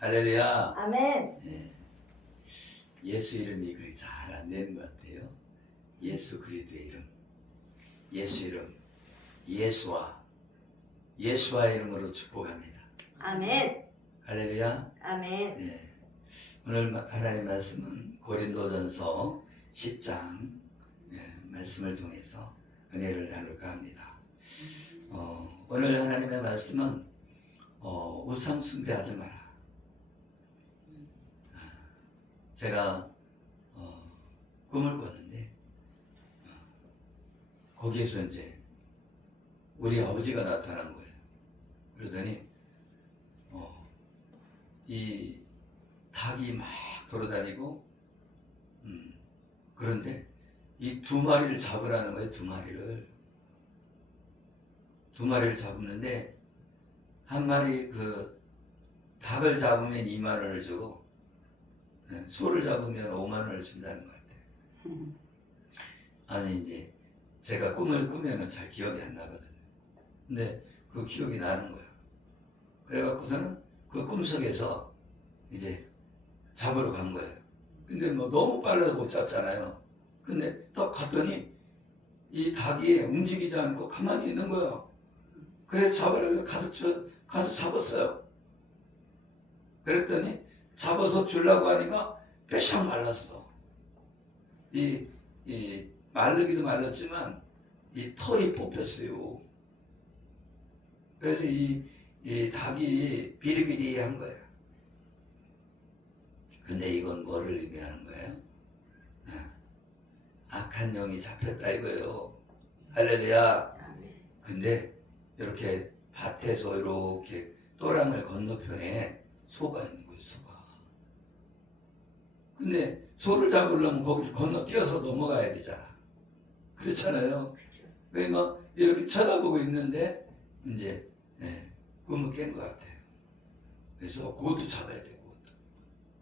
할렐루야. 아멘. 예. 예수 이름이 그리 잘 안 되는 것 같아요. 예수 그리스도의 이름. 예수 이름. 예수와 이름으로 축복합니다. 아멘. 할렐루야. 아멘. 예. 오늘 하나님의 말씀은 고린도전서 10장 말씀을 통해서 은혜를 나눌까 합니다. 오늘 하나님의 말씀은 우상 숭배하지 마라. 제가 꿈을 꿨는데 거기에서 이제 우리 아버지가 나타난 거예요. 그러더니 이 닭이 막 돌아다니고 그런데 이 두 마리를 잡으라는 거예요. 두 마리를 잡는데 한 마리 그 닭을 잡으면 2만 원을 주고 소를 잡으면 5만 원을 준다는 것 같아요. 아니 이제 제가 꿈을 꾸면은 잘 기억이 안 나거든요. 근데 그 기억이 나는 거예요. 그래갖고서는 그 꿈속에서 이제 잡으러 간 거예요. 근데 뭐 너무 빨라서 못 잡잖아요. 근데 딱 갔더니 이 닭이 움직이지 않고 가만히 있는 거예요. 그래서 잡으려고 가서 잡았어요. 그랬더니 잡아서 주려고 하니까 빼샥 말랐어. 이 말르기도 말랐지만 이 털이 뽑혔어요. 그래서 이 닭이 비리비리한 거예요. 근데 이건 뭐를 의미하는 거예요? 악한 영이 잡혔다 이거예요. 할렐루야. 근데 이렇게 밭에서 이렇게 또랑을 건너편에 소가 있는 거예요. 소가. 근데 소를 잡으려면 거기를 건너 뛰어서 넘어가야 되잖아. 그렇잖아요. 그러니까 이렇게 쳐다보고 있는데 이제 꿈을 깬 것 같아요. 그래서 그것도 잡아야 되고.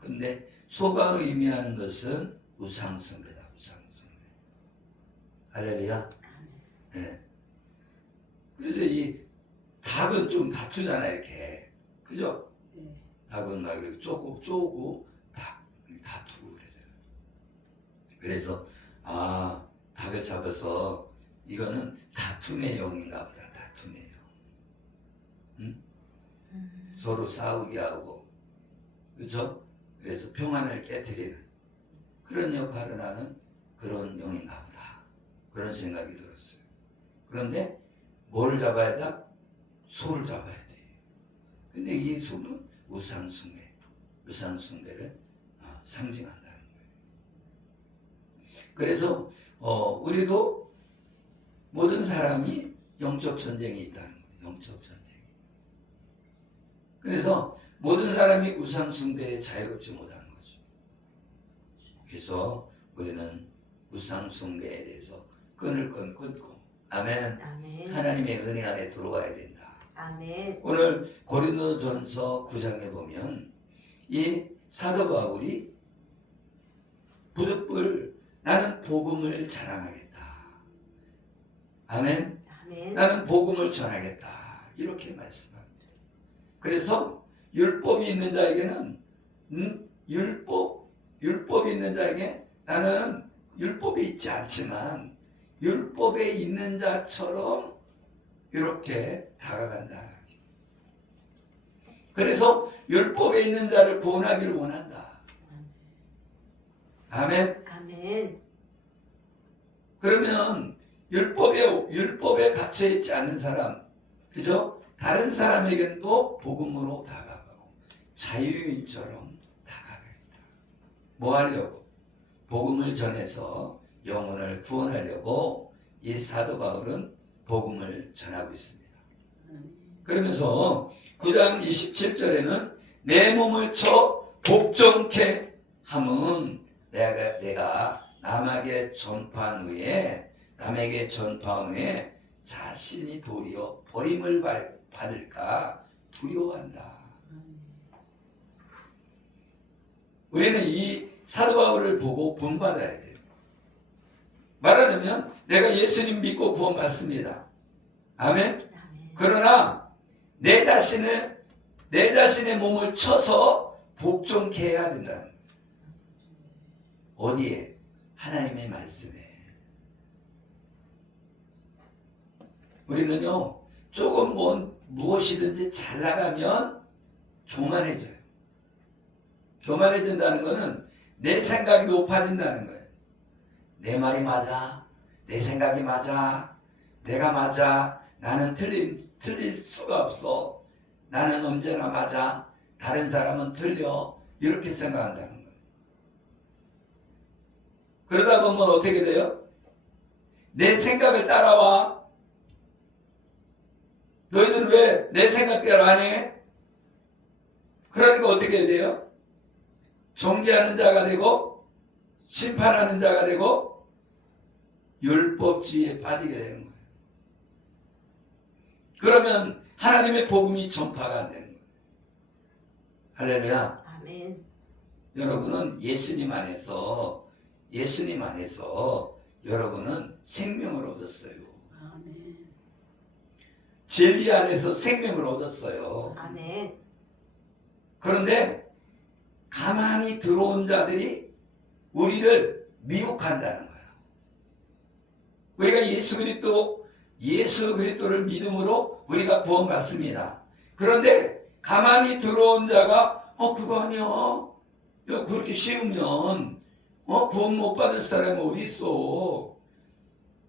근데 소가 의미하는 것은 우상숭배다. 우상숭배. 할렐루야. 네. 그래서 이 닭은 좀 다투잖아 이렇게. 그죠? 네. 닭은 막 이렇게 쪼고 다투고 그러잖아. 그래서 닭을 잡아서 이거는 다툼의 영인가 보다. 다툼의 영. 응? 서로 싸우게 하고, 그렇죠? 그래서 평안을 깨트리는 그런 역할을 하는 그런 영인가 보다. 그런 생각이 들었어요. 그런데 뭘 잡아야 돼? 소를 잡아야 돼. 근데 이 소는 우상숭배를 상징한다는 거예요. 그래서 우리도 모든 사람이 영적 전쟁이 있다는 거예요. 영적 전쟁. 그래서 모든 사람이 우상숭배에 자유롭지 못하는 거죠. 그래서 우리는 우상숭배에 대해서 끈을 끊고 아멘. 아멘. 하나님의 은혜 안에 들어와야 된다. 아멘. 오늘 고린도전서 9장에 보면 이 사도 바울이 부득불 나는 복음을 자랑하겠다. 아멘. 아멘. 나는 복음을 전하겠다. 이렇게 말씀합니다. 그래서 율법이 있는 자에게는 율법이 있는 자에게 나는 율법이 있지 않지만 율법에 있는 자처럼 이렇게 다가간다. 그래서 율법에 있는 자를 구원하기를 원한다. 아멘. 아멘. 그러면 율법에 갇혀 있지 않는 사람, 그죠? 다른 사람에게는 또 복음으로 다가가고 자유인처럼 다가가겠다. 뭐 하려고? 복음을 전해서 영혼을 구원하려고 이 사도 바울은 복음을 전하고 있습니다. 그러면서 9장 27절에는 내 몸을 쳐 복종케 함은 내가 남에게 전파한 후에 자신이 도리어 버림을 받을까 두려워한다. 우리는 이 사도 바울을 보고 본받아야 돼요. 말하자면 내가 예수님 믿고 구원받습니다. 아멘. 그러나 내 자신의 몸을 쳐서 복종케 해야 된다는 거예요. 어디에? 하나님의 말씀에. 우리는요, 조금 무엇이든지 잘 나가면 교만해져요. 교만해진다는 것은 내 생각이 높아진다는 거예요. 내 말이 맞아. 내 생각이 맞아. 내가 맞아. 나는 틀릴 수가 없어. 나는 언제나 맞아. 다른 사람은 틀려. 이렇게 생각한다는 거예요. 그러다 보면 어떻게 돼요? 내 생각을 따라와. 너희들은 왜 내 생각대로 안 해? 그러니까 어떻게 해야 돼요? 정죄하는 자가 되고 심판하는 자가 되고 율법주의에 빠지게 되는 거예요. 그러면 하나님의 복음이 전파가 안 되는 거예요. 할렐루야. 아멘. 여러분은 예수님 안에서 여러분은 생명을 얻었어요. 아멘. 진리 안에서 생명을 얻었어요. 아멘. 그런데 가만히 들어온 자들이 우리를 미혹한다는 거예요. 우리가 예수 그리스도를 믿음으로 우리가 구원받습니다. 그런데 가만히 들어온 자가 그거 아니야. 야, 그렇게 쉬우면 구원 못 받을 사람이 어디 있어.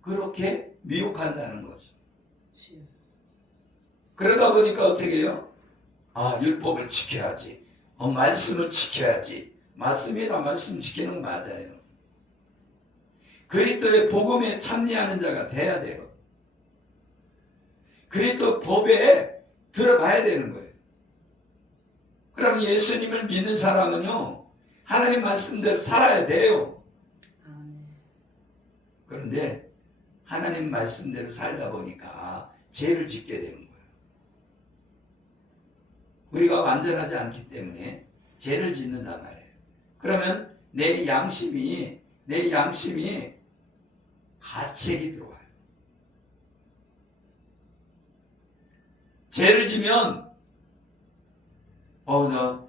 그렇게 미혹한다는 거죠. 그러다 보니까 어떻게 해요? 율법을 지켜야지. 말씀을 지켜야지. 맞습니다. 말씀 지키는 거 맞아요. 그리스도의 복음에 참여하는 자가 돼야 돼요. 그리스도 법에 들어가야 되는 거예요. 그럼 예수님을 믿는 사람은요, 하나님 말씀대로 살아야 돼요. 그런데 하나님 말씀대로 살다 보니까 죄를 짓게 되는 거예요. 우리가 완전하지 않기 때문에 죄를 짓는단 말이에요. 그러면 내 양심이 가책이 들어와요. 죄를 지면 나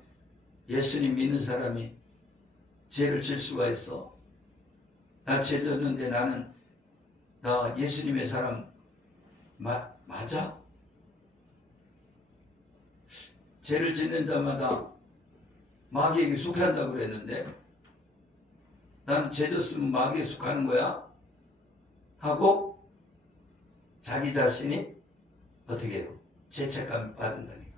예수님 믿는 사람이 죄를 질 수가 있어. 나 죄 졌는데 나 예수님의 사람 맞아? 죄를 짓는 자마다 마귀에게 속한다고 그랬는데 나는 죄 졌으면 마귀에 속하는 거야? 하고 자기 자신이 어떻게 해요? 죄책감 받는다니까.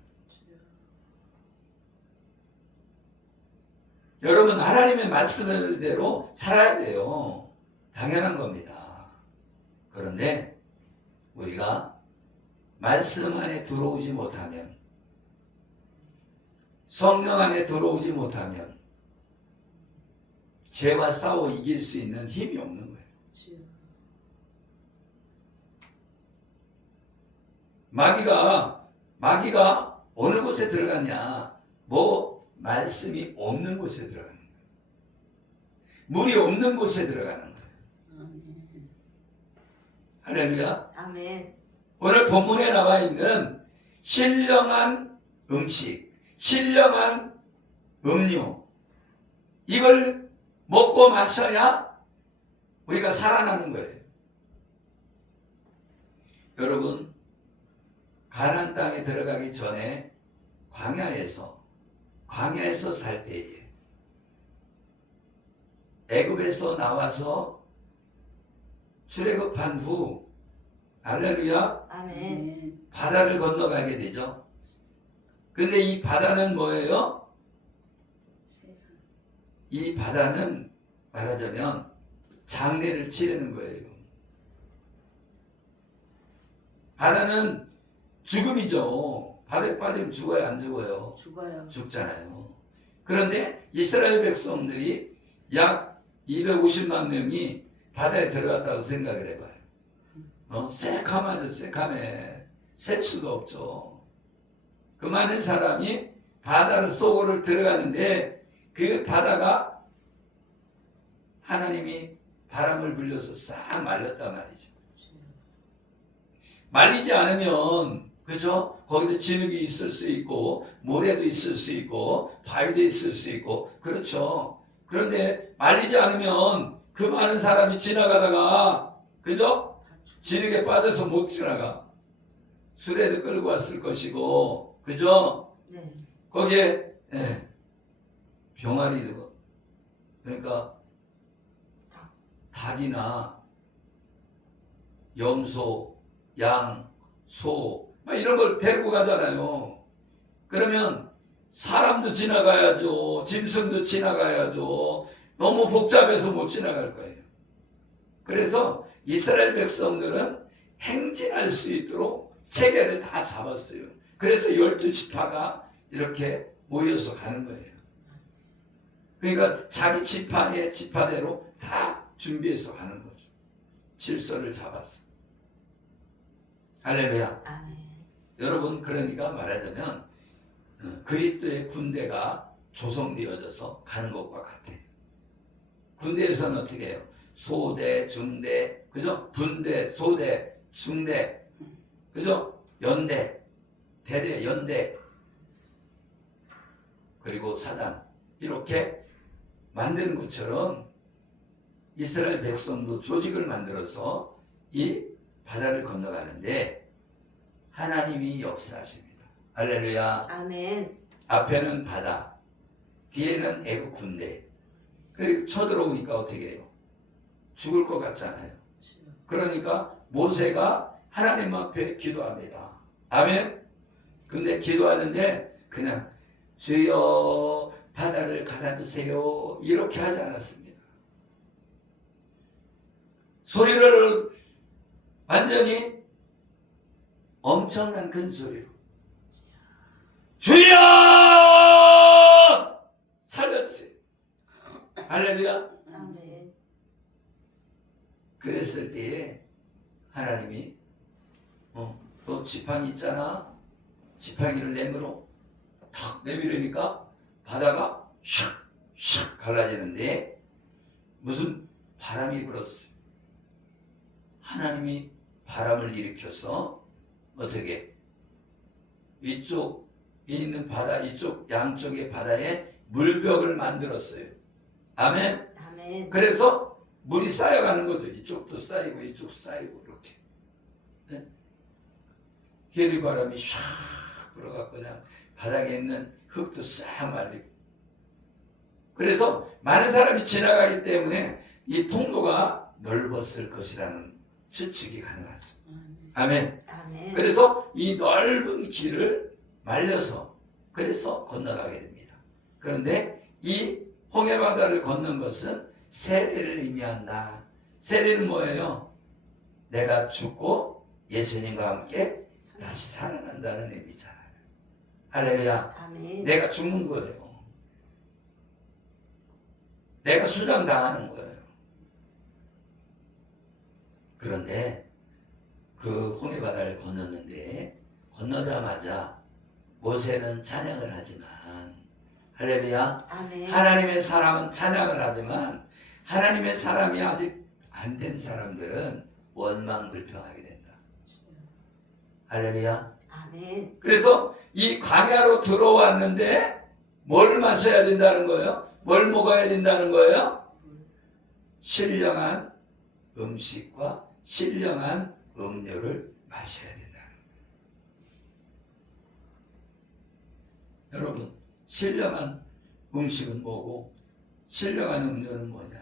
여러분, 하나님의 말씀대로 살아야 돼요. 당연한 겁니다. 그런데 우리가 말씀 안에 들어오지 못하면, 성령 안에 들어오지 못하면 죄와 싸워 이길 수 있는 힘이 없는 거예요. 마귀가 어느 곳에 들어갔냐? 말씀이 없는 곳에 들어가는 거예요. 물이 없는 곳에 들어가는 거예요. 할렐루야. 아멘. 오늘 본문에 나와 있는 신령한 음식, 신령한 음료, 이걸 먹고 마셔야 우리가 살아나는 거예요. 여러분, 가나안 땅에 들어가기 전에 광야에서 살 때에 애굽에서 나와서 출애굽한 후, 할렐루야, 아멘. 바다를 건너가게 되죠. 근데 이 바다는 뭐예요? 이 바다는 말하자면 장례를 치르는 거예요. 바다는 죽음이죠. 바다에 빠지면 죽어요, 안 죽어요? 죽어요. 죽잖아요. 그런데 이스라엘 백성들이 약 250만 명이 바다에 들어갔다고 생각을 해봐요. 새카마죠, 새카매. 셀 수도 없죠. 그 많은 사람이 바다를 속으로 들어가는데 그 바다가 하나님이 바람을 불려서 싹 말렸단 말이죠. 말리지 않으면 그죠? 거기도 진흙이 있을 수 있고 모래도 있을 수 있고 바위도 있을 수 있고 그렇죠. 그런데 말리지 않으면 그 많은 사람이 지나가다가 그죠? 진흙에 빠져서 못 지나가. 수레도 끌고 왔을 것이고 그죠? 네. 거기에 병아리도 그러니까 닭이나 염소, 양, 소 막 이런 걸 데리고 가잖아요. 그러면 사람도 지나가야죠. 짐승도 지나가야죠. 너무 복잡해서 못 지나갈 거예요. 그래서 이스라엘 백성들은 행진할 수 있도록 체계를 다 잡았어요. 그래서 12지파가 이렇게 모여서 가는 거예요. 그러니까 자기 지파대로 다 준비해서 가는 거죠. 질서를 잡았어. 할렐루야. 아멘. 여러분, 그러니까 말하자면 그리스도의 군대가 조성되어져서 가는 것과 같아요. 군대에서는 어떻게 해요? 소대, 중대, 그죠? 분대, 소대, 중대, 그죠? 연대, 대대, 연대, 그리고 사단 이렇게 만드는 것처럼 이스라엘 백성도 조직을 만들어서 이 바다를 건너가는데 하나님이 역사하십니다. 할렐루야. 아멘. 앞에는 바다, 뒤에는 애국 군대. 그리고 쳐들어오니까 어떻게 해요? 죽을 것 같잖아요. 그러니까 모세가 하나님 앞에 기도합니다. 아멘. 근데 기도하는데 그냥 주여 바다를 갈아주세요 이렇게 하지 않았습니다. 소리를 완전히 엄청난 큰 소리로 주여 살려주세요. 할렐루야. 아멘. 그랬을 때에 하나님이 너 지팡이 있잖아. 지팡이를 내밀어 탁 내밀으니까 바다가 슉슉 갈라지는데 무슨 바람이 불었어요. 하나님이 바람을 일으켜서 어떻게 위쪽에 있는 바다 이쪽 양쪽의 바다에 물벽을 만들었어요. 아멘. 아멘. 그래서 물이 쌓여가는 거죠. 이쪽도 쌓이고 이쪽 쌓이고 이렇게. 네? 해리바람이 샥 불어갖고 그냥 바닥에 있는 흙도 싹 말리고. 그래서 많은 사람이 지나가기 때문에 이 통로가 넓었을 것이라는 추측이 가능하죠. 아멘. 아멘. 그래서 이 넓은 길을 말려서 그래서 건너가게 됩니다. 그런데 이 홍해바다를 걷는 것은 세례를 의미한다. 세례는 뭐예요? 내가 죽고 예수님과 함께 다시 살아난다는 의미잖아요. 할렐루야. 아멘. 내가 죽는 거예요. 내가 수장당하는 거예요. 그런데 그 홍해바다를 건넜는데 건너자마자 모세는 찬양을 하지만 할렐루야. 아멘. 하나님의 사람은 찬양을 하지만 하나님의 사람이 아직 안 된 사람들은 원망불평하게 된다. 할렐루야. 아멘. 그래서 이 광야로 들어왔는데 뭘 마셔야 된다는 거예요? 뭘 먹어야 된다는 거예요? 신령한 음식과 신령한 음료를 마셔야 된다는 거예요. 여러분, 신령한 음식은 뭐고 신령한 음료는 뭐냐?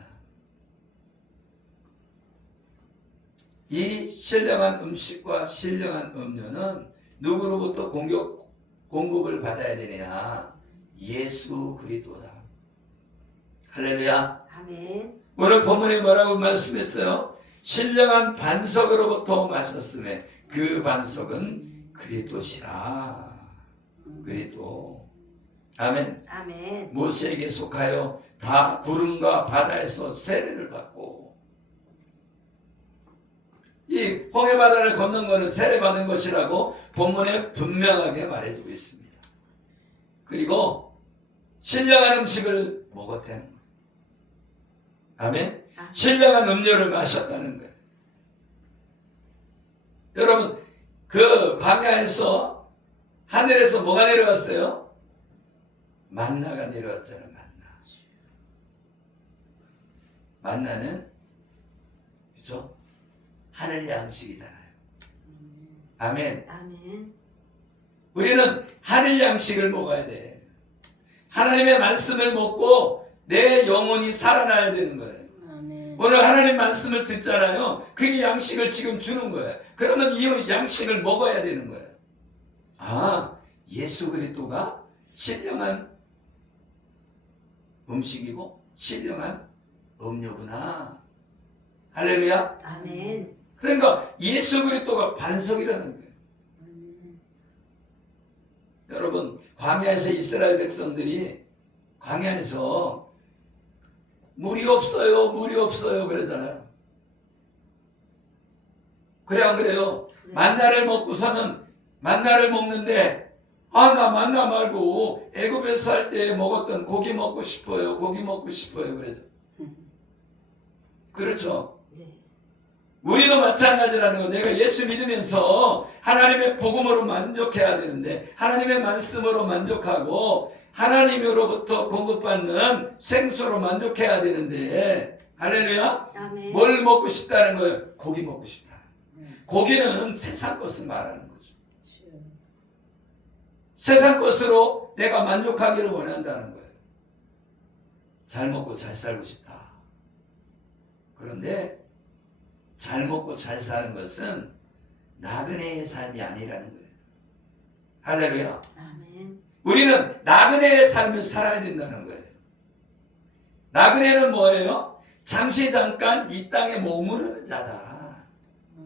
이 신령한 음식과 신령한 음료는 누구로부터 공급을 받아야 되느냐? 예수 그리스도다. 할렐루야. 아멘. 오늘 본문에 뭐라고 말씀했어요? 신령한 반석으로부터 마셨음에 그 반석은 그리스도시라. 그리스도. 아멘. 아멘. 모세에게 속하여 다 구름과 바다에서 세례를 받고 이 홍해바다를 걷는 것은 세례받은 것이라고 본문에 분명하게 말해주고 있습니다. 그리고 신령한 음식을 먹었다는 거예요. 아멘. 신령한 음료를 마셨다는 거예요. 여러분, 그 광야에서 하늘에서 뭐가 내려왔어요? 만나가 내려왔잖아요. 만나는 그죠? 하늘 양식이잖아요. 아멘. 아멘. 우리는 하늘 양식을 먹어야 돼. 하나님의 말씀을 먹고 내 영혼이 살아나야 되는 거예요. 아멘. 오늘 하나님 말씀을 듣잖아요. 그 양식을 지금 주는 거예요. 그러면 이 양식을 먹어야 되는 거예요. 아, 예수 그리스도가 신령한 음식이고 신령한 음료구나. 할렐루야. 아멘. 그러니까 예수 그리스도가 반석이라는 거예요. 여러분, 광야에서 이스라엘 백성들이 광야에서 물이 없어요, 물이 없어요 그러잖아요. 그래 안 그래요? 만나를 먹고서는 만나를 먹는데 나 만나 말고 애굽에서 살 때 먹었던 고기 먹고 싶어요, 고기 먹고 싶어요 그래서. 그렇죠? 네. 우리도 마찬가지라는 거. 내가 예수 믿으면서 하나님의 복음으로 만족해야 되는데 하나님의 말씀으로 만족하고 하나님으로부터 공급받는 생수로 만족해야 되는데 할렐루야. 아멘. 뭘 먹고 싶다는 거예요? 고기 먹고 싶다. 고기는 세상 것을 말하는 거죠. 세상 것으로 내가 만족하기를 원한다는 거예요. 잘 먹고 잘 살고 싶다. 그런데 잘 먹고 잘 사는 것은 나그네의 삶이 아니라는 거예요. 할렐루야. 아멘. 우리는 나그네의 삶을 살아야 된다는 거예요. 나그네는 뭐예요? 잠시 잠깐 이 땅에 머무르는 자다.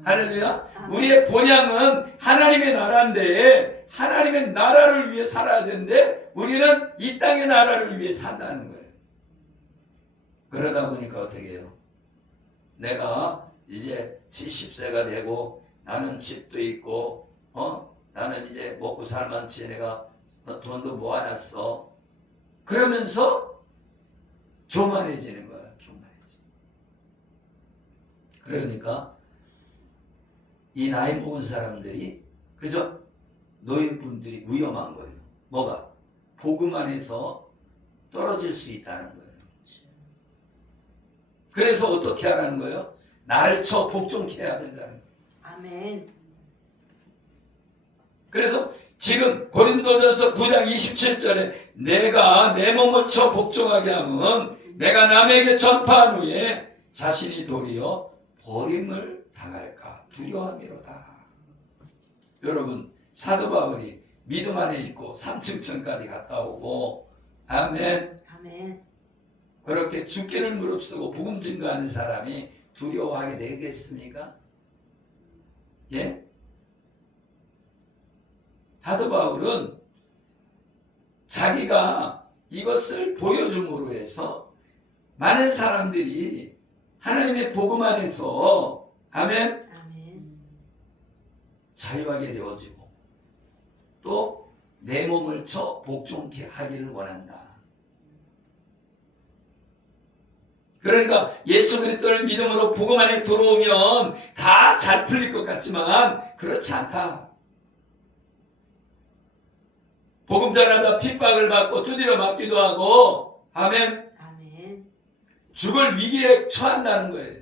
할렐루야. 우리의 본향은 하나님의 나라인데 하나님의 나라를 위해 살아야 되는데 우리는 이 땅의 나라를 위해 산다는 거예요. 그러다 보니까 어떻게 해요? 내가 이제 70세가 되고 나는 집도 있고 나는 이제 먹고 살만치 내가 돈도 모아놨어. 그러면서 교만해지는 거야. 그러니까 이 나이 먹은 사람들이 그저 노인분들이 위험한 거예요. 뭐가? 복음 안에서 떨어질 수 있다는 거예요. 그래서 어떻게 하라는 거예요? 나를 쳐 복종케 해야 된다는 거예요. 아멘. 그래서 지금 고린도전서 9장 27절에 내가 내 몸을 쳐 복종하게 하면 내가 남에게 전파한 후에 자신이 도리어 버림을 당할까 두려움이로다. 여러분, 사도 바울이 믿음 안에 있고 삼층천까지 갔다 오고 아멘. 아멘. 그렇게 죽기를 무릅쓰고 복음 증거하는 사람이 두려워하게 되겠습니까? 예? 사도 바울은 자기가 이것을 보여줌으로 해서 많은 사람들이 하나님의 복음 안에서 아멘 아멘. 자유하게 되어지고 또 내 몸을 쳐 복종케 하기를 원한다. 그러니까 예수 그리스도를 믿음으로 복음 안에 들어오면 다 잘 풀릴 것 같지만 그렇지 않다. 복음 전하다 핍박을 받고 두드려 맞기도 하고 아멘. 아멘. 죽을 위기에 처한다는 거예요.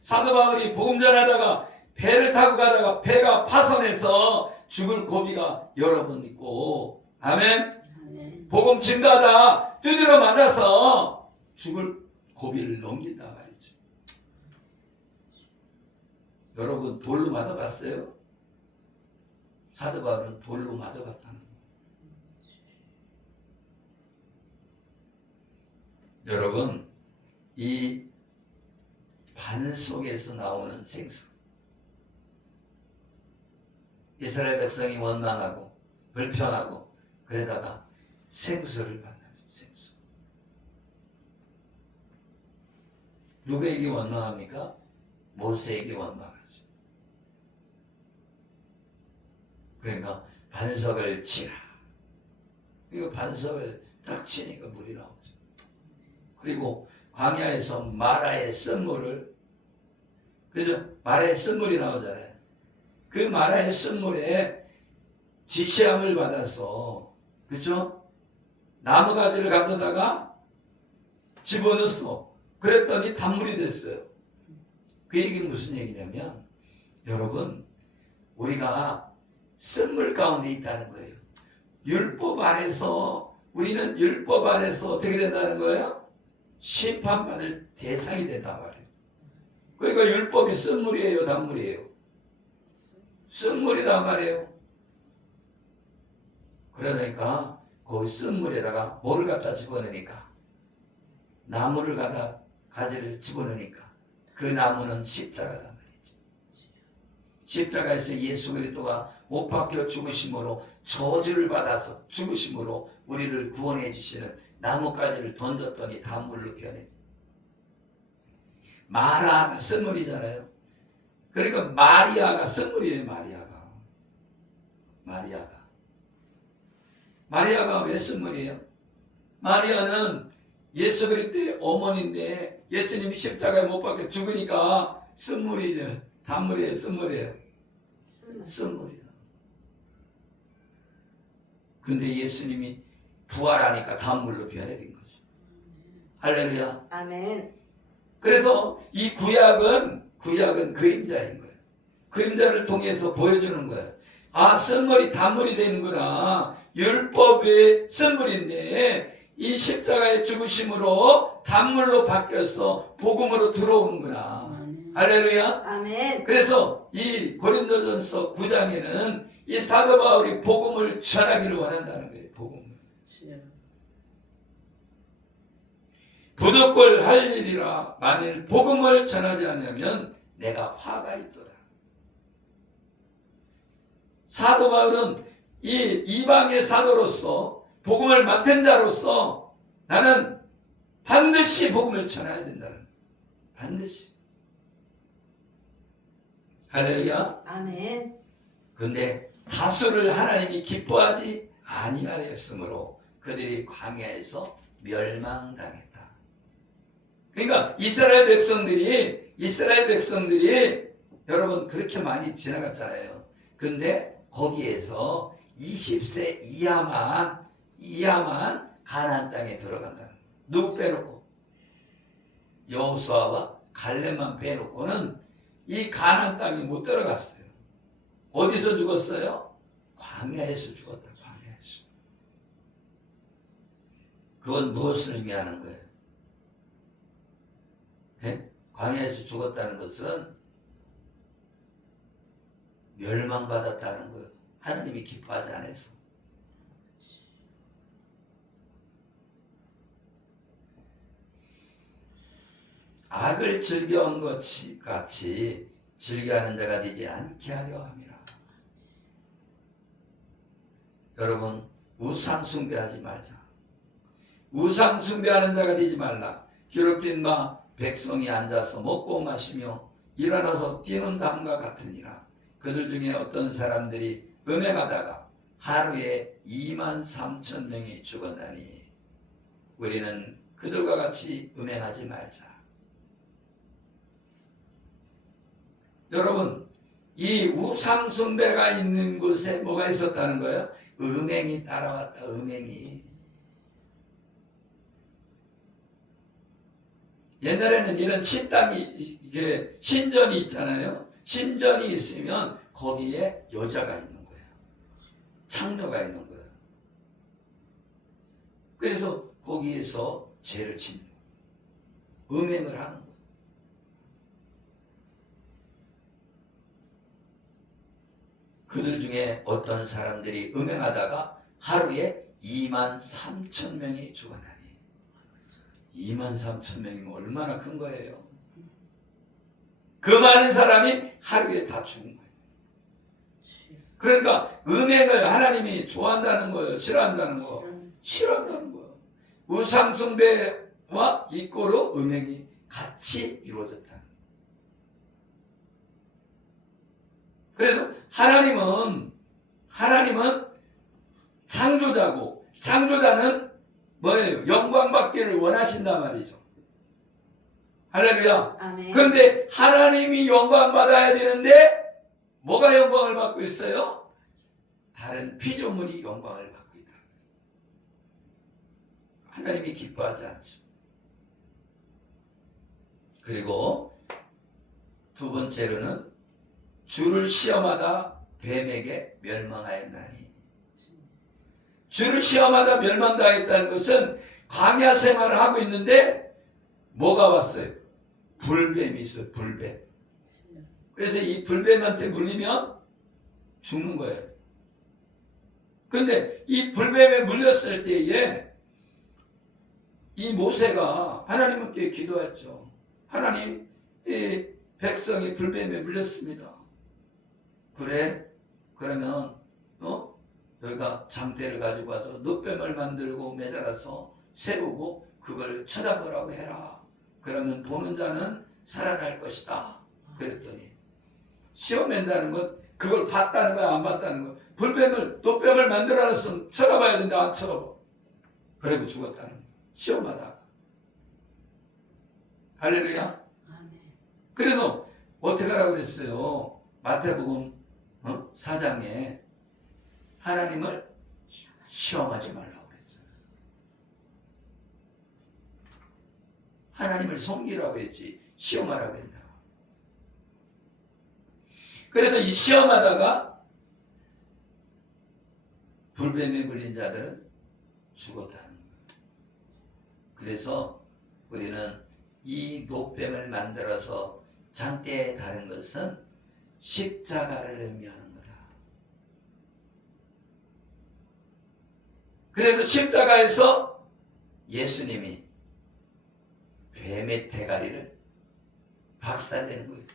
사도 바울이 복음 전하다가 배를 타고 가다가 배가 파손해서 죽을 고비가 여러 번 있고 아멘. 아멘. 복음 증가하다 두드려 맞아서 죽을 고비를 넘긴다 말이죠. 여러분 돌로 맞아봤어요? 사도 바울은 돌로 맞아봤다는 거예요. 여러분 이 반석에서 나오는 생수, 이스라엘 백성이 원망하고 불평하고 그러다가 생수를 만나죠. 생수. 누구에게 원망합니까? 모세에게 원망하죠. 그러니까 반석을 치라. 이거 반석을 딱 치니까 물이 나오죠. 그리고 광야에서 마라의 쓴물을, 그죠? 마라의 쓴물이 나오잖아요. 그 마라의 쓴물에 지시함을 받아서, 그죠? 나무가지를 가져다가 집어넣었어. 그랬더니 단물이 됐어요. 그 얘기는 무슨 얘기냐면, 여러분, 우리가 쓴물 가운데 있다는 거예요. 율법 안에서, 우리는 율법 안에서 어떻게 된다는 거예요? 심판받을 대상이 된단 말이에요. 그러니까 율법이 쓴물이에요, 단물이에요? 쓴물이란 말이에요. 그러니까 그 쓴물에다가 뭐를 갖다 집어넣으니까, 나무를 갖다 가지를 집어넣으니까 그 나무는 십자가란 말이죠. 십자가에서 예수 그리스도가 못 박혀 죽으심으로, 저주를 받아서 죽으심으로 우리를 구원해 주시는 나뭇가지를 던졌더니 단물로 변해. 마라가 쓴물이잖아요. 그러니까 마리아가 쓴물이에요. 마리아가 왜 쓴물이에요? 마리아는 예수 그리스도의 어머니인데 예수님이 십자가에 못 박혀 죽으니까 쓴물이죠. 단물이에요, 쓴물이에요? 쓴물이야. 근데 예수님이 부활하니까 단물로 변해진 거죠. 할렐루야. 아멘. 그래서 이 구약은 그림자인 거예요. 그림자를 통해서 보여주는 거예요. 아, 쓴물이 단물이 되는구나. 율법의 쓴물인데 이 십자가의 죽으심으로 단물로 바뀌어서 복음으로 들어오는구나. 할렐루야. 아멘. 그래서 이 고린도전서 9장에는 이 사도 바울이 복음을 전하기를 원한다는 거예요. 복음을. 부득골 할 일이라 만일 복음을 전하지 않으면 내가 화가 있도다. 사도 바울은 이 이방의 사도로서, 복음을 맡은 자로서 나는 반드시 복음을 전해야 된다는 거예요. 반드시. 할렐루야. 아멘. 그런데 다수를 하나님이 기뻐하지 아니하였으므로 그들이 광야에서 멸망당했다. 그러니까 이스라엘 백성들이 여러분 그렇게 많이 지나갔잖아요. 근데 거기에서 20세 이하만 가나안 땅에 들어간다. 누구 빼놓고? 여호수아와 갈렙만 빼놓고는 이 가나안 땅에 못 들어갔어요. 어디서 죽었어요? 광야에서 죽었다. 광야에서. 그건 무엇을 의미하는 거예요? 네? 광야에서 죽었다는 것은 멸망받았다는 거예요. 하나님이 기뻐하지 않아서. 악을 즐겨한 것 같이 즐겨하는 자가 되지 않게 하려 함이라. 여러분, 우상 숭배하지 말자. 우상 숭배하는 자가 되지 말라. 기록된 바 백성이 앉아서 먹고 마시며 일어나서 뛰는 담과 같으니라. 그들 중에 어떤 사람들이 음행하다가 하루에 23,000명이 죽었나니 우리는 그들과 같이 음행하지 말자. 여러분, 이 우상 숭배가 있는 곳에 뭐가 있었다는 거예요? 음행이 따라왔다. 음행이. 옛날에는 이런 이게 신전이 있잖아요. 신전이 있으면 거기에 여자가 있는 거예요. 창녀가 있는 거예요. 그래서 거기에서 죄를 짓는 거예요. 음행을 하는 거예요. 그들 중에 어떤 사람들이 음행하다가 하루에 23,000명이 죽어나니. 23,000명이면 얼마나 큰 거예요. 그 많은 사람이 하루에 다 죽은 거예요. 그러니까 음행을 하나님이 좋아한다는 거예요? 싫어한다는 거? 싫어한다는 거예요. 우상숭배와 이꼬로 음행이 같이 이루어졌다. 그래서 하나님은 창조자고, 창조자는 뭐예요? 영광 받기를 원하신단 말이죠. 할렐루야. 아멘. 그런데 하나님이 영광 받아야 되는데 뭐가 영광을 받고 있어요? 다른 피조물이 영광을 받고 있다. 하나님이 기뻐하지 않죠. 그리고 두 번째로는 주를 시험하다 뱀에게 멸망하였나니. 주를 시험하다 멸망당했다는 것은 광야 생활을 하고 있는데 뭐가 왔어요? 불뱀이 있어요. 불뱀. 그래서 이 불뱀한테 물리면 죽는 거예요. 근데 이 불뱀에 물렸을 때에 이 모세가 하나님께 기도했죠. 하나님, 이 백성이 불뱀에 물렸습니다. 그래? 그러면 너희가 장대를 가지고 와서 놋뱀을 만들고 매달아서 세우고 그걸 쳐다보라고 해라. 그러면 보는 자는 살아날 것이다. 그랬더니 시험한다는 건 그걸 봤다는 거야, 안 봤다는 거야. 불뱀을, 놋뱀을 만들어놨으면 쳐다봐야 되는데 안 쳐다봐. 그리고 죽었다는 거야. 시험하다가. 할렐루야. 그래서 어떻게 하라고 그랬어요? 마태복음 4장에 하나님을 시험하지 말라고 그랬잖아요. 하나님을 섬기라고 했지 시험하라고 했나. 그래서 이 시험하다가 불뱀에 물린 자들은 죽었다는 거예요. 그래서 우리는 이 놋뱀을 만들어서 장대에 다는 것은 십자가를 의미하는 거다. 그래서 십자가에서 예수님이 뱀의 대가리를 박살내는 거예요.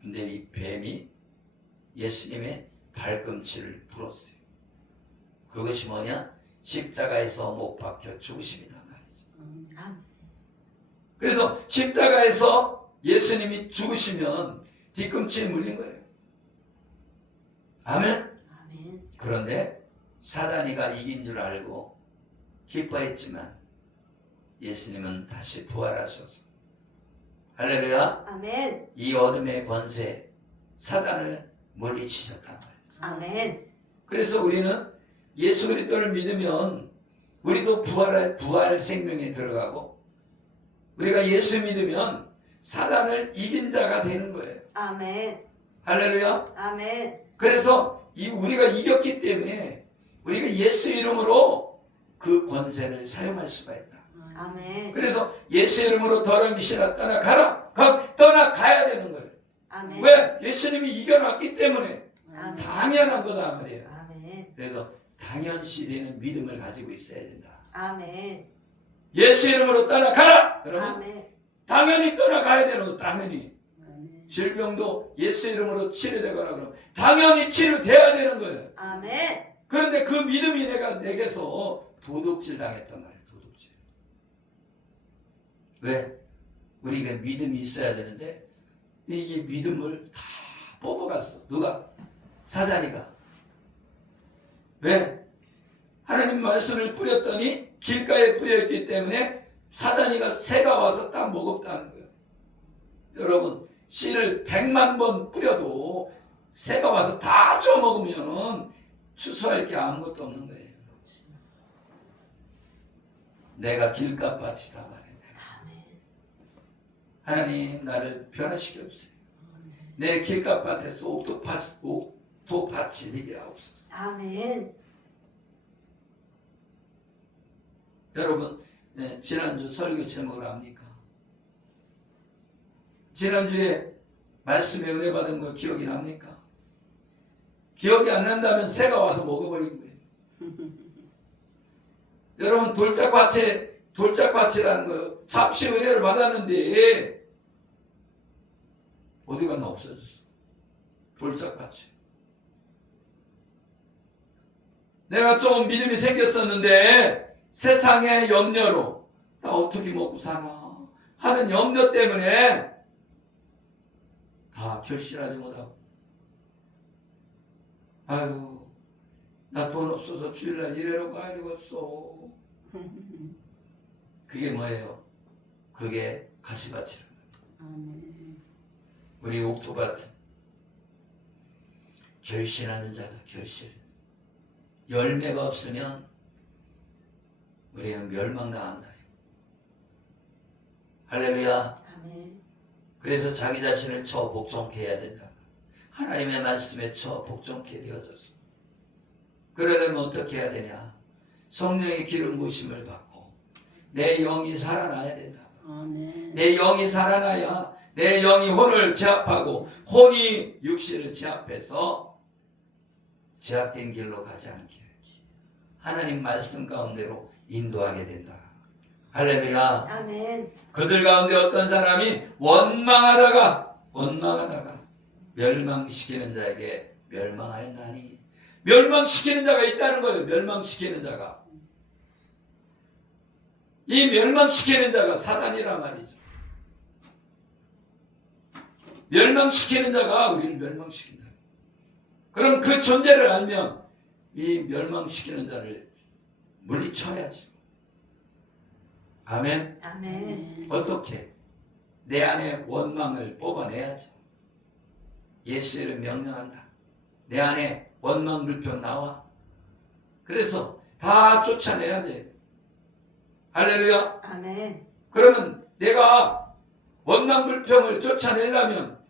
근데 이 뱀이 예수님의 발꿈치를 불었어요. 그것이 뭐냐? 십자가에서 못 박혀 죽으심이다 말이죠. 그래서 십자가에서 예수님이 죽으시면 뒤꿈치에 물린 거예요. 아멘? 그런데 사단이가 이긴 줄 알고 기뻐했지만 예수님은 다시 부활하셔서 할렐루야. 아멘. 이 어둠의 권세 사단을 물리치셨단 말이죠. 아멘. 그래서 우리는 예수 그리스도를 믿으면 우리도 부활 생명에 들어가고 우리가 예수 믿으면 사단을 이긴 자가 되는 거예요. 아멘. 할렐루야. 아멘. 그래서 우리가 이겼기 때문에 우리가 예수 이름으로 그 권세를 사용할 수가 있다. 아멘. 그래서 예수 이름으로 더러운 귀신아 떠나가라. 그럼 떠나가야 되는 거예요. 아멘. 왜? 예수님이 이겨놨기 때문에 아멘. 당연한 거다 말이에요. 아멘. 그래서 당연시 되는 믿음을 가지고 있어야 된다. 아멘. 예수 이름으로 떠나가라. 그러면 아멘. 당연히 떠나가야 되는 거. 당연히 질병도 예수 이름으로 치료되거나 그러면 당연히 치료돼야 되는 거예요. 아멘. 그런데 그 믿음이 내게서 도둑질 당했단 말이에요. 도둑질. 왜? 우리가 믿음이 있어야 되는데 이게 믿음을 다 뽑아갔어. 누가? 사단이가. 왜? 하나님 말씀을 뿌렸더니 길가에 뿌려있기 때문에 사단이가 새가 와서 딱 먹었다는 거예요. 여러분 씨를 100만 번 뿌려도 새가 와서 다 쪼먹으면 추수할 게 아무것도 없는 거예요. 내가 길가밭이다 말이에요. 하나님 나를 변화시켜주세요. 내 길가밭에서 옥토밭이 되게 하옵소서. 아멘. 여러분 지난주 설교 제목을 압니까? 지난주에 말씀에 은혜 받은 거 기억이 납니까? 기억이 안 난다면 새가 와서 먹어버린 거예요. 여러분 돌짝밭이라는 거 잡시 은혜를 받았는데 어디 갔나 없어졌어. 돌짝밭이. 내가 좀 믿음이 생겼었는데 세상의 염려로 나 어떻게 먹고 사나 하는 염려 때문에 다 결실하지 못하고 아유 나 돈 없어서 주일날 일하러 가야 되겠어. 그게 뭐예요? 그게 가시밭이라는 거예요. 우리 옥토밭 결실하는 자가 결실. 열매가 없으면 우리는 멸망당한다. 할렐루야. 아멘. 그래서 자기 자신을 쳐 복종케 해야 된다. 하나님의 말씀에 쳐 복종케 되어졌어. 그러려면 어떻게 해야 되냐? 성령의 기름 부으심을 받고 내 영이 살아나야 된다. 아멘. 내 영이 살아나야 내 영이 혼을 제압하고 혼이 육신을 제압해서 제압된 길로 가지 않게 하나님 말씀 가운데로 인도하게 된다. 할렐루야. 아멘. 그들 가운데 어떤 사람이 원망하다가 멸망시키는 자에게 멸망하였나니. 멸망시키는 자가 있다는 거예요. 멸망시키는 자가. 이 멸망시키는 자가 사단이란 말이죠. 멸망시키는 자가 우리를 멸망시킨다. 그럼 그 존재를 알면 이 멸망시키는 자를 물리쳐야지. 아멘. 아멘. 어떻게? 내 안에 원망을 뽑아내야지. 예수를 명령한다. 내 안에 원망 불평 나와. 그래서 다 쫓아내야 돼. 할렐루야. 아멘. 그러면 내가 원망 불평을 쫓아내려면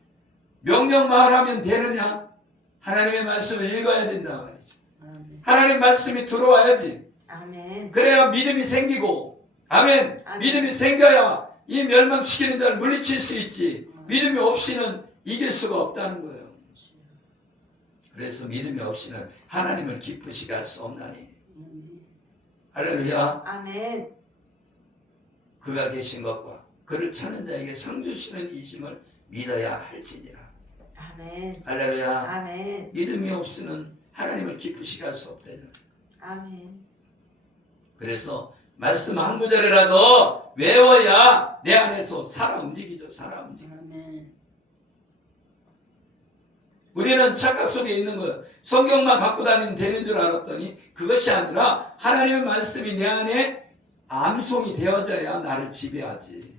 명령만 하면 되느냐? 하나님의 말씀을 읽어야 된다 말이죠. 아멘. 하나님 말씀이 들어와야지. 아멘. 그래야 믿음이 생기고, 아멘. 아멘. 믿음이 생겨야 이 멸망시키는 자를 물리칠 수 있지. 믿음이 없이는 이길 수가 없다는 거예요. 그래서 믿음이 없이는 하나님을 기쁘시게 할 수 없나니. 할렐루야. 아멘. 그가 계신 것과 그를 찾는 자에게 상 주시는 이심을 믿어야 할지니라. 아멘. 할렐루야. 아멘. 믿음이 없이는 하나님을 기쁘시게 할 수 없대요. 아멘. 그래서 말씀 한 구절이라도 외워야 내 안에서 살아 움직이죠. 살아 움직여. 아멘. 우리는 착각 속에 있는 거예요. 성경만 갖고 다니면 되는 줄 알았더니 그것이 아니라 하나님의 말씀이 내 안에 암송이 되어져야 나를 지배하지.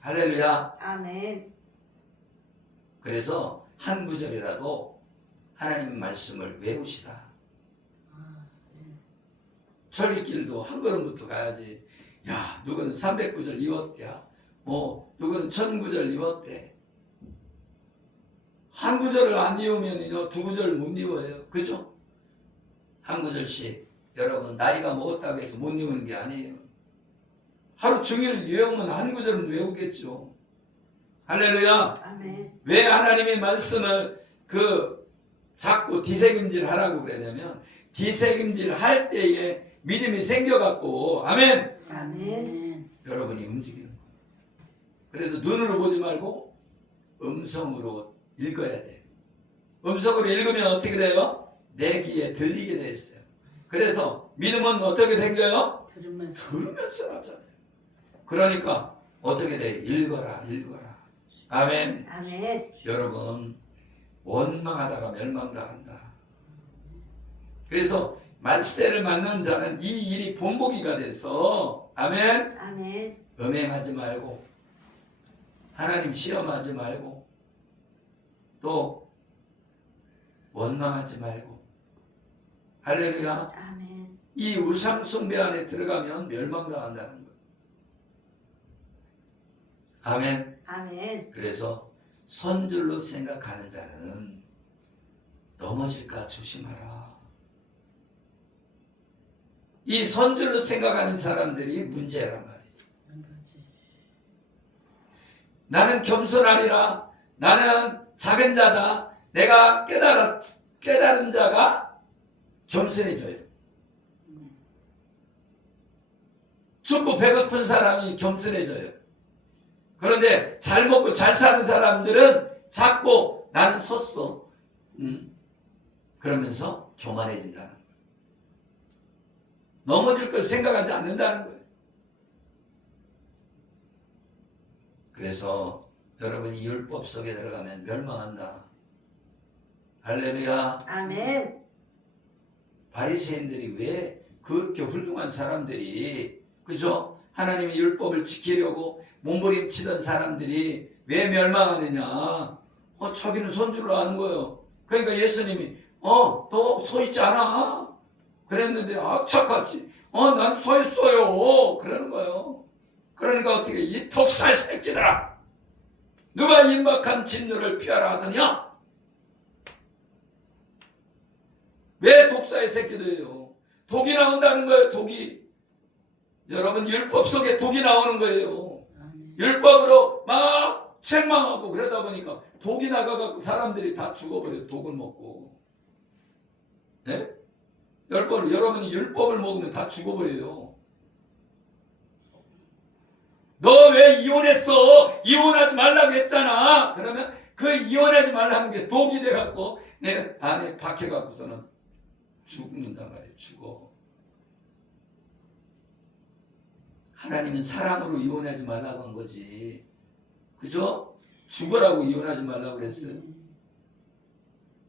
할렐루야. 아멘. 그래서 한 구절이라도 하나님 말씀을 외우시다. 천리길도 한 걸음부터 가야지. 야, 누구는 300구절 이었대야. 누구는 1000구절 이었대. 한 구절을 안 이으면 두 구절 못 이어요. 그죠? 한 구절씩. 여러분, 나이가 먹었다고 해서 못 이우는 게 아니에요. 하루 종일 외우면 한 구절은 외우겠죠. 할렐루야. 아멘. 왜 하나님의 말씀을 자꾸 뒤새김질 하라고 그러냐면, 뒤새김질 할 때에 믿음이 생겨갖고, 아멘! 아멘. 여러분이 움직이는 거예요. 그래서 눈으로 보지 말고 음성으로 읽어야 돼요. 음성으로 읽으면 어떻게 돼요? 내 귀에 들리게 돼 있어요. 그래서 믿음은 어떻게 생겨요? 들으면서 하잖아요. 그러니까 어떻게 돼? 읽어라. 아멘. 아멘. 여러분, 원망하다가 멸망당한다. 그래서 말세를 만나는 자는 이 일이 본보기가 돼서, 아멘. 아멘. 음행하지 말고, 하나님 시험하지 말고, 또 원망하지 말고, 할렐루야. 아멘. 이 우상 숭배 안에 들어가면 멸망당한다는 거예요. 아멘. 아멘. 그래서 선줄로 생각하는 자는 넘어질까 조심하라. 이 선줄로 생각하는 사람들이 문제란 말이에요. 나는 겸손하리라. 나는 작은 자다. 내가 깨달은 자가 겸손해져요. 춥고 배고픈 사람이 겸손해져요. 그런데 잘 먹고 잘 사는 사람들은 자꾸 나는 섰어. 그러면서 교만해진다는 거예요. 넘어질 걸 생각하지 않는다는 거예요. 그래서 여러분이 율법 속에 들어가면 멸망한다. 할렐루야. 아멘. 바리새인들이 왜 그렇게 훌륭한 사람들이, 그죠? 하나님의 율법을 지키려고 몸부림치던 사람들이 왜 멸망하느냐? 저기는 손주를 아는 거예요. 그러니까 예수님이 너 서 있지 않아? 그랬는데 악착같이 난 서 있어요. 그러는 거예요. 그러니까 어떻게 이 독살 새끼들아, 누가 임박한 진노를 피하라 하더냐? 왜 독사의 새끼들이에요? 독이 나온다는 거예요. 독이. 여러분, 율법 속에 독이 나오는 거예요. 율법으로 막 책망하고 그러다 보니까 독이 나가갖고 사람들이 다 죽어버려요. 독을 먹고. 네? 여러분이 율법을 먹으면 다 죽어버려요. 너 왜 이혼했어? 이혼하지 말라고 했잖아. 그러면 그 이혼하지 말라는 게 독이 돼갖고 내 안에 박혀갖고서는 죽는단 말이에요. 죽어. 하나님은 사랑으로 이혼하지 말라고 한 거지. 그죠? 죽으라고 이혼하지 말라고 그랬어요.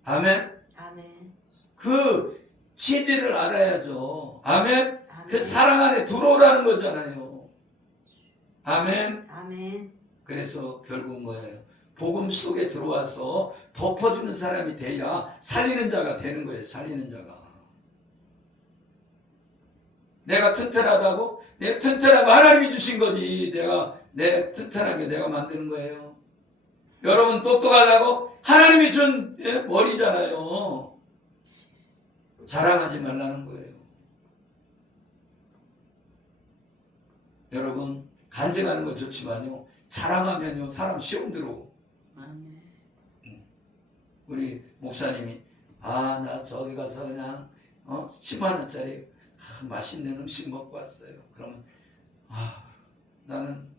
아멘? 아멘. 그 취지를 알아야죠. 아멘? 아멘. 그 사랑 안에 들어오라는 거잖아요. 아멘? 아멘. 그래서 결국 뭐예요? 복음 속에 들어와서 덮어주는 사람이 돼야 살리는 자가 되는 거예요. 살리는 자가. 내가 튼튼하다고? 내가 튼튼하고 하나님이 주신 거지. 내 튼튼하게 내가 만드는 거예요. 여러분 똑똑하다고? 하나님이 준 머리잖아요. 자랑하지 말라는 거예요. 여러분 간증하는 건 좋지만요, 자랑하면요 사람 시험 들어. 우리 목사님이 나 저기 가서 그냥 10만 원짜리 맛있는 음식 먹고 왔어요. 그러면 나는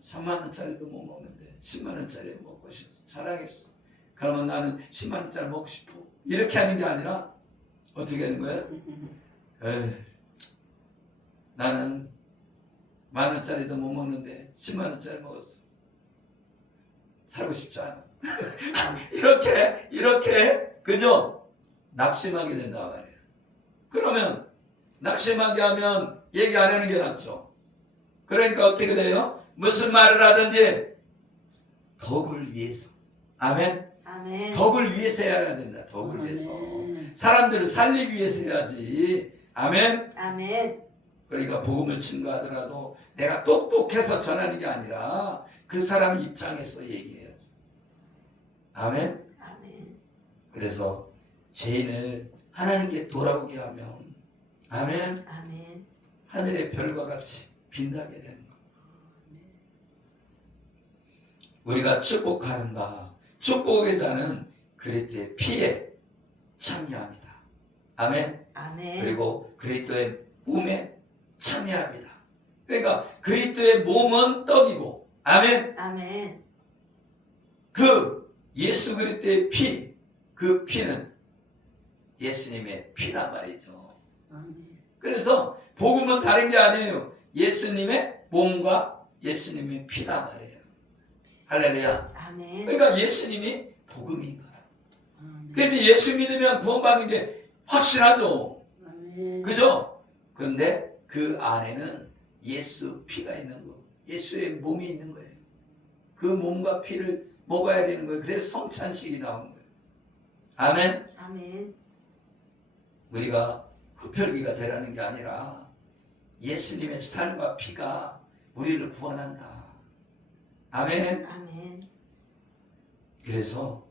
3만 원짜리도 못 먹는데 10만 원짜리 먹고 싶어. 자랑했어. 그러면 나는 10만 원짜리 먹고 싶어. 이렇게 하는 게 아니라 어떻게 하는 거예요? 나는 1만 원짜리도 못 먹는데 10만 원짜리 먹었어. 살고 싶지 않아. 이렇게 그죠? 낙심하게 된단 말이에요. 그러면 낙심하게 하면 얘기 안 하는 게 낫죠. 그러니까 어떻게 돼요? 무슨 말을 하든지 덕을 위해서. 아멘? 아멘. 덕을 위해서 해야 된다. 덕을 위해서. 사람들을 살리기 위해서 해야지. 아멘? 아멘. 그러니까 복음을 증거하더라도 내가 똑똑해서 전하는 게 아니라 그 사람 입장에서 얘기해야죠. 아멘? 아멘. 그래서 죄인을 하나님께 돌아오게 하면 아멘? 아멘. 하늘의 별과 같이 빛나게 되는 것. 우리가 축복하는가? 축복의 자는 그리스도의 피에 참여합니다. 아멘? 아멘. 그리고 그리스도의 몸에 참여합니다. 그러니까 그리스도의 몸은 떡이고, 아멘? 아멘. 그 예수 그리스도의 피, 그 피는 예수님의 피란 말이죠. 그래서 복음은 다른 게 아니에요. 예수님의 몸과 예수님의 피란 말이에요. 할렐루야. 아멘. 그러니까 예수님이 복음인 거야. 그래서 예수 믿으면 구원받는 게 확실하죠. 그죠? 그런데 그 안에는 예수 피가 있는 거, 예수의 몸이 있는 거예요. 그 몸과 피를 먹어야 되는 거예요. 그래서 성찬식이 나오는 거예요. 아멘. 아멘. 우리가 흡혈귀가 되라는 게 아니라 예수님의 살과 피가 우리를 구원한다. 아멘. 아멘. 그래서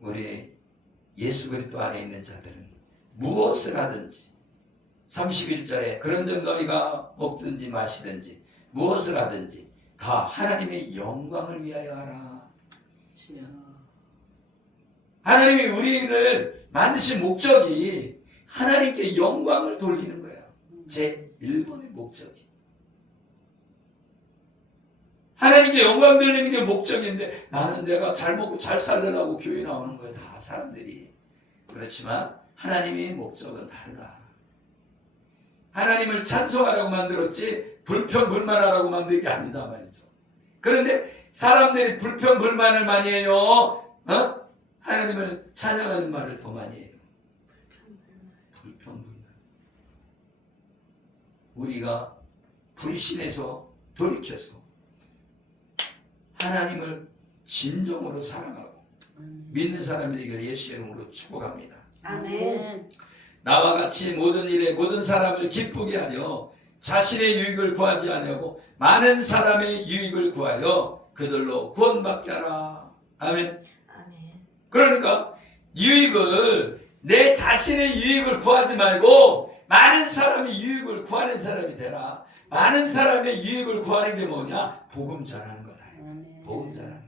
우리 예수 그리스도 안에 있는 자들은 무엇을 하든지 31절에 그런즉 너희가 먹든지 마시든지 무엇을 하든지 다 하나님의 영광을 위하여 하라. 하나님이 우리를 만드신 목적이 하나님께 영광을 돌리는 거예요. 제 1번의 목적이. 하나님께 영광 돌리는 게 목적인데 나는 내가 잘 먹고 잘 살려고 교회 나오는 거예요. 다 사람들이. 그렇지만 하나님의 목적은 다르다. 하나님을 찬송하라고 만들었지 불평불만하라고 만든 게 아니다 말이죠. 그런데 사람들이 불평불만을 많이 해요. 하나님을 찬양하는 말을 더 많이 해요. 불평불만. 우리가 불신에서 돌이켜서 하나님을 진정으로 사랑하고 믿는 사람이 되기를 예수 이름으로 축복합니다. 아멘. 나와 같이 모든 일에 모든 사람을 기쁘게 하려 자신의 유익을 구하지 아니하고 많은 사람의 유익을 구하여 그들로 구원받게 하라. 아멘. 아멘. 그러니까 유익을, 내 자신의 유익을 구하지 말고 많은 사람의 유익을 구하는 사람이 되라. 많은 사람의 유익을 구하는 게 뭐냐? 복음 전하는 거다. 복음 전하는 거.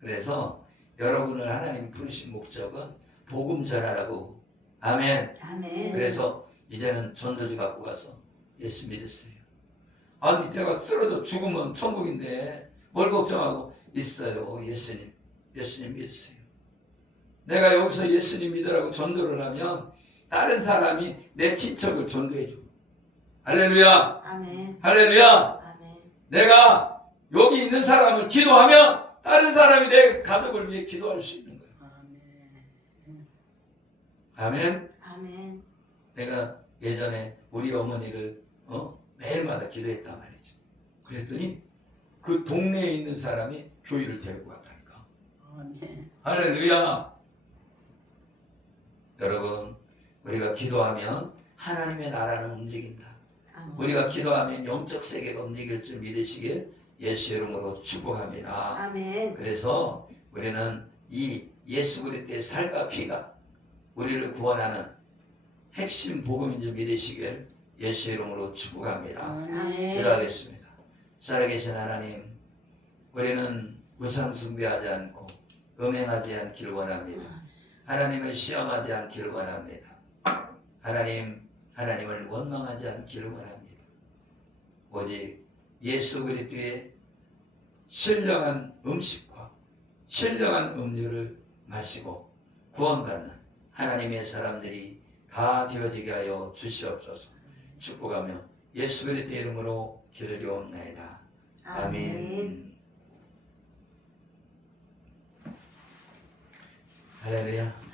그래서 여러분을 하나님 부르신 목적은 복음 전하라고. 아멘. 아멘. 그래서 이제는 전도지 갖고 가서 예수 믿으세요. 아니 내가 쓰러져 죽으면 천국인데 뭘 걱정하고 있어요. 예수님 믿으세요. 내가 여기서 예수님 믿으라고 전도를 하면 다른 사람이 내 친척을 전도해주고. 할렐루야. 아멘. 할렐루야. 아멘. 내가 여기 있는 사람을 기도하면 다른 사람이 내 가족을 위해 기도할 수 있는 거예요. 아멘. 아멘. 내가 예전에 우리 어머니를 매일마다 기도했단 말이죠. 그랬더니 그 동네에 있는 사람이 교회를 데리고 갔다니까. 할렐루야. 여러분, 우리가 기도하면 하나님의 나라는 움직인다. 아멘. 우리가 기도하면 영적 세계가 움직일 줄 믿으시길 예수 이름으로 축복합니다. 아멘. 그래서 우리는 이 예수 그리스도의 살과 피가 우리를 구원하는 핵심 복음인 줄 믿으시길 예수 이름으로 축복합니다. 아멘. 기도하겠습니다. 살아계신 하나님, 우리는 우상 숭배하지 않고 음행하지 않기를 원합니다. 하나님을 시험하지 않기를 원합니다. 하나님을 원망하지 않기를 원합니다. 오직 예수 그리스도의 신령한 음식과 신령한 음료를 마시고 구원받는 하나님의 사람들이 다 되어지게 하여 주시옵소서. 축복하며 예수 그리스도의 이름으로 기도드리옵나이다. 아멘. 할렐루야.